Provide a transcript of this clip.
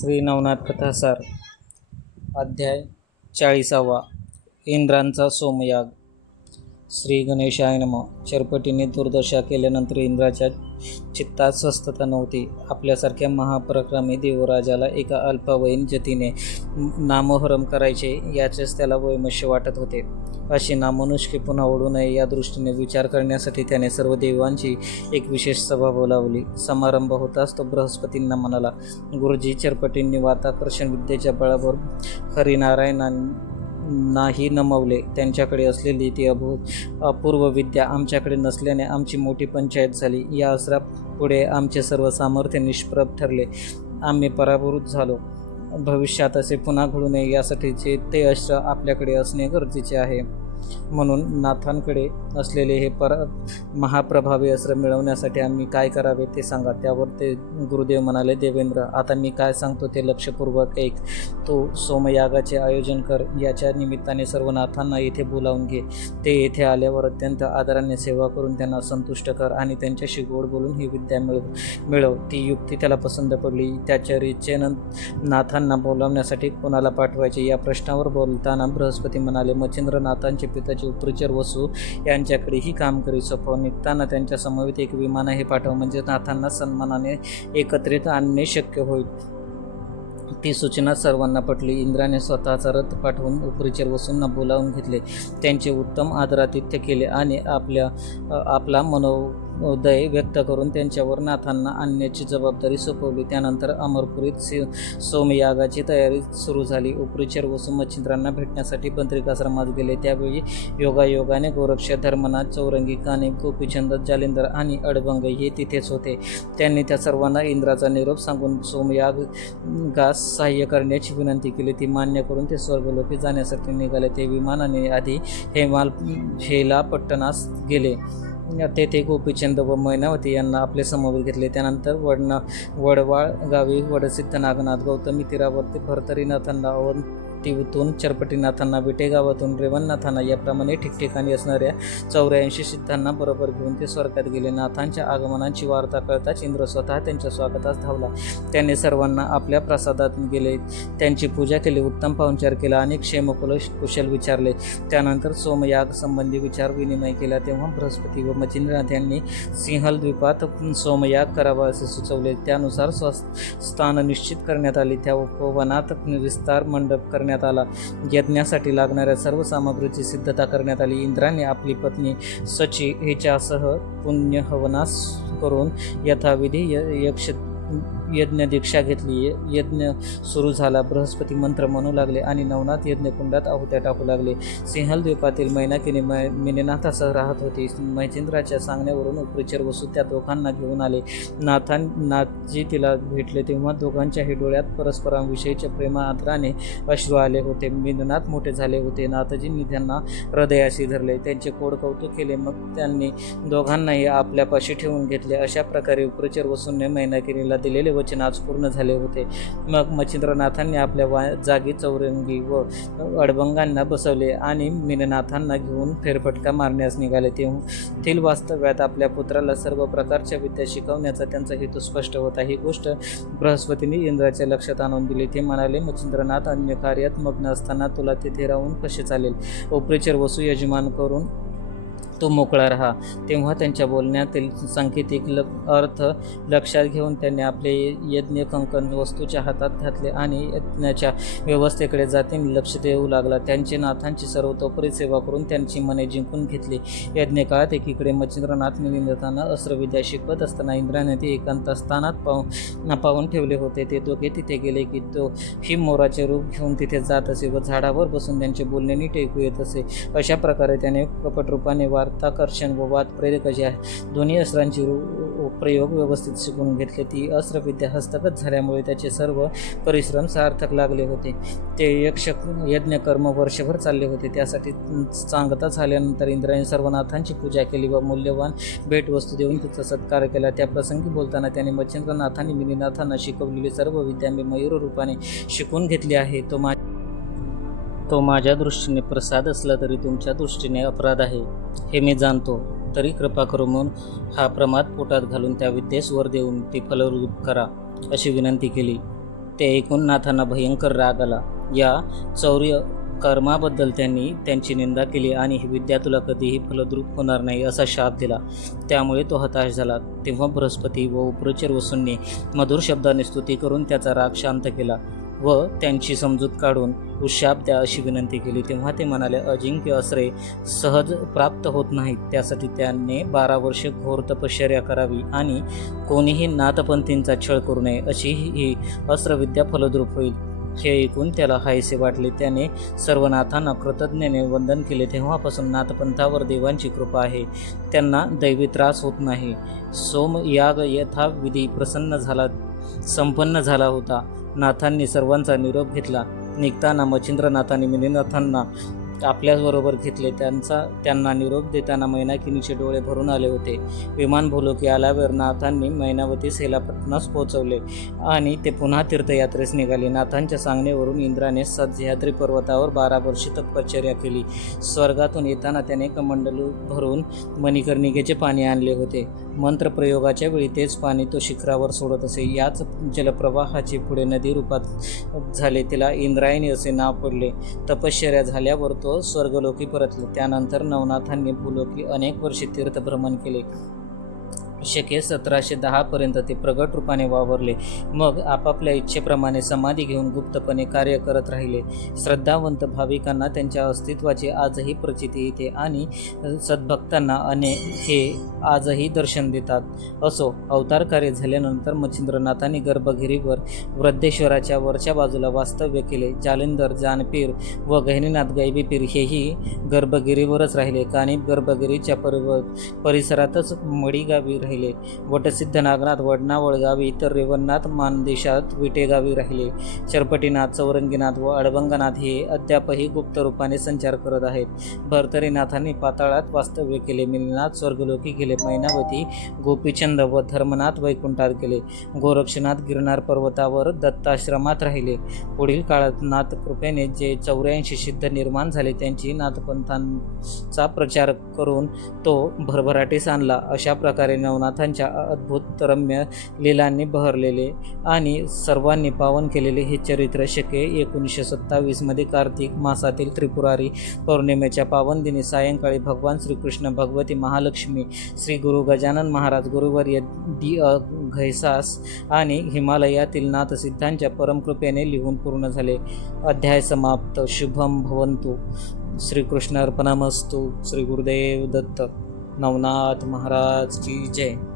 श्री नवनाथ कथासार अध्याय चाळीसावा इंद्रांचा सोमयाग. श्री गणेशाय नम. चरपटीने दुर्दशा केल्यानंतर इंद्राच्या चित्तात स्वस्थता नव्हती. आपल्यासारख्या महापराक्रमी देवराजाला एका अल्पवयीन जतीने नामोहरम करायचे याचेच त्याला वैमश्य वाटत होते. अशी नामनुष्की पुन्हा ओढू नये या दृष्टीने विचार करण्यासाठी त्याने सर्व देवांची एक विशेष सभा बोलावली. समारंभ होताच तो बृहस्पतींना म्हणाला गुरुजी चरपटींनी वाताकर्षण विद्येच्या बळावर नाही नमवले. त्यांच्याकडे असलेली ती अभू अपूर्व विद्या आमच्याकडे नसल्याने आमची मोठी पंचायत झाली. या असरा पुढे आमचे सर्व सामर्थ्य निष्प्रभ ठरले. आम्ही पराभूत झालो. भविष्यात असे पुन्हा घडू नये यासाठीचे ते अस्त्र आपल्याकडे असणे गरजेचे आहे. म्हणून नाथांकडे असलेले हे पर महाप्रभावी अस्त्र मिळवण्यासाठी आम्ही काय करावे ते सांगा. त्यावर ते गुरुदेव म्हणाले देवेंद्र आता मी काय सांगतो ते लक्षपूर्वक ऐक. तू सोमयागाचे आयोजन कर. याच्या निमित्ताने सर्व नाथांना येथे बोलावून घे. ते येथे आल्यावर अत्यंत आदराने सेवा करून त्यांना संतुष्ट कर आणि त्यांच्याशी गोड बोलून ही विद्या मिळव मिळव. ती युक्ती त्याला पसंत पडली. त्याच्या रीचेनं नाथांना बोलावण्यासाठी कोणाला पाठवायचे या प्रश्नावर बोलताना बृहस्पती म्हणाले मच्छिंद्रनाथांचे पिताचे उपरिचर वसू यांच्याकडेही काम करी सोपव निघताना त्यांच्या समवेत एक विमानही पाठव. म्हणजे नाथांना सन्मानाने एकत्रित आणणे शक्य होईल. ती सूचना सर्वांना पटली. इंद्राने स्वतःचा रथ पाठवून उपरिचर वसूंना बोलावून घेतले. त्यांचे उत्तम आदरातिथ्य केले आणि आपल्या आपला मनो उदय व्यक्त करून त्यांच्यावर नाथांना आणण्याची जबाबदारी सोपवली. त्यानंतर अमरपुरीत सि सोमयागाची तयारी सुरू झाली. उपरिचर वसू मच्छिंद्रांना भेटण्यासाठी पंत्रिकाश्रमात गेले. त्यावेळी योगायोगाने गोरक्ष धर्मनाथ चौरंगी काने गोपीचंद जालिंदर आणि अडबंग हे तिथेच होते. त्यांनी त्या सर्वांना इंद्राचा निरोप सांगून सोमयाग गास सहाय्य करण्याची विनंती केली. ती मान्य करून ते स्वर्गलोकी जाण्यासाठी निघाले. ते विमानाने आधी हेमाल हेला पट्टणास गेले. तेथे गोपीचंद व मैनावती यांना आपले समोर घेतले. त्यानंतर वडना वडवाळ गावी वडसिद्ध नागनाथ गौतमी तीरावरती भरतरीनाथांना अवंतीतून चरपटीनाथांना विटेगावातून रेवणनाथांना याप्रमाणे ठिकठिकाणी असणाऱ्या चौऱ्याऐंशी सिद्धांना बरोबर घेऊन ते स्वर्गात गेले. नाथांच्या आगमनाची वार्ता कळताच इंद्र स्वतः त्यांच्या स्वागतास धावला. त्यांनी सर्वांना आपल्या प्रसादात गेले. त्यांची पूजा केली उत्तम पाहुणचार केला आणि क्षेमकुल कुशल विचारले. त्यानंतर सोमयाग संबंधी विचार विनिमय केला. तेव्हा बृहस्पती व मच्छिंद्रनाथ यांनी सिंहल द्वीपात सोमयाग करावा असे सुचवले. त्यानुसार स्व स्थान निश्चित करण्यात आले. त्या उपवनात विस्तार मंडप करण्यात आला. यज्ञासाठी लागणाऱ्या सर्व सामग्रीची सिद्धता करण्यात आली. इंद्राने आपली पत्नी सची हिच्यासह पुण्यहवनास करून यथाविधी य यक्ष यज्ञ दीक्षा घेतली. यज्ञ सुरू झाला. बृहस्पती मंत्र म्हणू लागले आणि नवनाथ यज्ञकुंडात आहुत्या टाकू लागले. सिंहल द्वीपातील मैनाकिनी मै मिनेनाथासह राहत होती. मैचिंद्राच्या सांगण्यावरून उपरिचर वसू त्या दोघांना घेऊन आले. नाथान नाथजी तिला भेटले तेव्हा दोघांच्याही डोळ्यात परस्परांविषयीच्या प्रेमाद्राने अश्रू आले होते. मिननाथ मोठे झाले होते. नाथजींनी त्यांना हृदयाशी धरले. त्यांचे कोड कौतुक केले. मग त्यांनी दोघांनाही आपल्यापाशी ठेवून घेतले. अशा प्रकारे उपरिचर वसूंने मैनाकिनीला दिलेले वचन आज पूर्ण झाले होते. मग मच्छिंद्रनाथांनी आपल्या वा जागी चौरंगी व अडबंगांना बसवले आणि मीननाथांना घेऊन फेरफटका मारण्यास निघाले. तेव्हा तेथील वास्तव्यात आपल्या पुत्राला सर्व प्रकारच्या विद्या शिकवण्याचा त्यांचा हेतू स्पष्ट होता. ही गोष्ट बृहस्पतीने इंद्राच्या लक्षात आणून दिली. ते म्हणाले मच्छिंद्रनाथ अन्य कार्यात मग्न असताना तुला तेथे राहून कसे चालेल? उपरिचर वसू यजमान करून तो मोकळा राहा. तेव्हा त्यांच्या बोलण्यातील सांकेतिक ल अर्थ लक्षात घेऊन त्यांनी आपले यज्ञ कंकण वस्तूच्या हातात घातले आणि यज्ञाच्या व्यवस्थेकडे जातीने लक्ष देऊ लागला. त्यांचे नाथांची सर्वतोपरी सेवा करून त्यांची मने जिंकून घेतली. यज्ञकाळात एकीकडे मच्छिंद्रनाथ मिलिंदताना अस्त्रविद्या शिकवत असताना इंद्राने ते एकांत स्थानात पाहून पाहून ठेवले होते. ते दोघे तिथे गेले की तो हिम मोराचे रूप घेऊन तिथे जात असे व झाडावर बसून त्यांचे बोलणे नीट ऐकू येत असे. अशा प्रकारे त्याने कपट रूपाने अर्थाकर्षण व वाद प्रेरक असे आहे. दोन्ही अस्त्रांची प्रयोग व्यवस्थित शिकून घेतले. ती अस्त्रविद्या हस्तगत झाल्यामुळे त्याचे सर्व परिश्रम सार्थक लागले होते. ते यक्ष यज्ञकर्म वर्षभर चालले होते. त्यासाठी सांगता झाल्यानंतर इंद्राने सर्वनाथांची पूजा केली व मूल्यवान भेटवस्तू देऊन तिचा सत्कार केला. त्या प्रसंगी बोलताना त्याने मच्छिंद्रनाथांनी मिनीनाथांना शिकवलेली सर्व विद्या मी मयूर रूपाने शिकून घेतली आहे. तो मा तो माझ्या दृष्टीने प्रसाद असला तरी तुमच्या दृष्टीने अपराध आहे हे मी जाणतो. तरी कृपा करून म्हणून हा प्रमाद पोटात घालून त्या विद्येस वर देऊन ती फलरूप करा अशी विनंती केली. ते ऐकून नाथांना भयंकर राग आला. या चौर्य कर्माबद्दल त्यांनी त्यांची निंदा केली आणि ही विद्या तुला कधीही फलद्रूप होणार नाही असा शाप दिला. त्यामुळे तो हताश झाला. तेव्हा बृहस्पती व उपरुचर वसूंनी मधुर शब्दाने स्तुती करून त्याचा राग शांत केला. व त्यांची समजूत काढून उशाप द्या अशी विनंती केली. तेव्हा ते म्हणाले अजिंक्य अस्त्रे सहज प्राप्त होत नाहीत. त्यासाठी त्यांनी बारा वर्षे घोर तपश्चर्या करावी आणि कोणीही नाथपंथींचा छळ करू नये. अशी ही अस्त्रविद्या फलद्रूप होईल. हे ऐकून त्याला हायसे वाटले. त्याने सर्व नाथांना वंदन केले. तेव्हापासून नाथपंथावर देवांची कृपा आहे. त्यांना दैवी त्रास होत नाही. सोमयाग यथाविधी प्रसन्न झाला संपन्न झाला होता. नाथांनी सर्वांचा निरोप घेतला. निघताना मच्छिंद्रनाथांनी मिनीनाथांना आपल्याबरोबर घेतले. त्यांचा त्यांना निरोप देताना मैनाकिनीचे डोळे भरून आले होते. विमान भोलोकी आल्यावर नाथांनी मैनावती सेलापटनास पोहोचवले आणि ते पुन्हा तीर्थयात्रेस निघाले. नाथांच्या सांगण्यावरून इंद्राने सह्याद्री पर्वतावर बारा वर्षे तपश्चर्या केली. स्वर्गातून येताना त्याने कमंडलू भरून मणिकर्णिकेचे पाणी आणले होते. मंत्रप्रयोगाच्या वेळी तेच पाणी तो शिखरावर सोडत असे. याच जलप्रवाहाचे पुढे नदी रूपात झाले. तिला इंद्रायणी असे नाव पडले. तपश्चर्या झाल्यावर तो स्वर्गलोकी परतले. त्यानंतर नवनाथांनी भूलोकी अनेक वर्षे तीर्थभ्रमण केले. शके सतराशे दहापर्यंत ते प्रगट रूपाने वावरले. मग आपापल्या इच्छेप्रमाणे समाधी घेऊन गुप्तपणे कार्य करत राहिले. श्रद्धावंत भाविकांना त्यांच्या अस्तित्वाची आजही प्रचिती येते आणि सद्भक्तांना अने हे आजही दर्शन देतात. असो अवतार कार्य झाल्यानंतर मच्छिंद्रनाथांनी गर्भगिरीवर वृद्धेश्वराच्या वरच्या बाजूला वास्तव्य केले. जालिंदर जानपीर व गहिनीनाथ गैबीपीर हेही गर्भगिरीवरच राहिले. कानिप गर्भगिरीच्या परिव परिसरातच मडीगावी राहिले. वटसिद्ध नागनाथ वडनावळ गावी तर रेवणनाथ मानदेशात विटेगावी राहिले. चरपटीनाथ चौरंगीनाथ व अडबंगनाथ हे अद्यापही गुप्त रूपाने संचार करत आहेत. भरतरीनाथांनी पाताळात वास्तव्य केले. मिलनाथ स्वर्गलोकी गेले मैनावती गोपीचंद व धर्मनाथ वैकुंठात गेले. गोरक्षनाथ गिरनार पर्वतावर दत्ताश्रमात राहिले. पुढील काळात नाथ कृपेने जे चौऱ्याऐंशी सिद्ध निर्माण झाले त्यांची नाथपंथांचा प्रचार करून तो भरभराटीस आणला. अशा प्रकारे नव नवनाथांच्या अद्भुत रम्य लीलांनी बहरलेले आणि सर्वांनी पावन केलेले हे चरित्र शके एकोणीसशे सत्तावीसमध्ये कार्तिक मासातील त्रिपुरारी पौर्णिमेच्या पावन दिनी सायंकाळी भगवान श्रीकृष्ण भगवती महालक्ष्मी श्री गुरु गजानन महाराज गुरुवर्य डी अ घैसास आणि हिमालयातील नाथसिद्धांच्या परमकृपेने लिहून पूर्ण झाले. अध्याय समाप्त. शुभम भवंतु श्रीकृष्ण अर्पणामस्तु श्री गुरुदेव दत्त. नवनाथ महाराज की जय.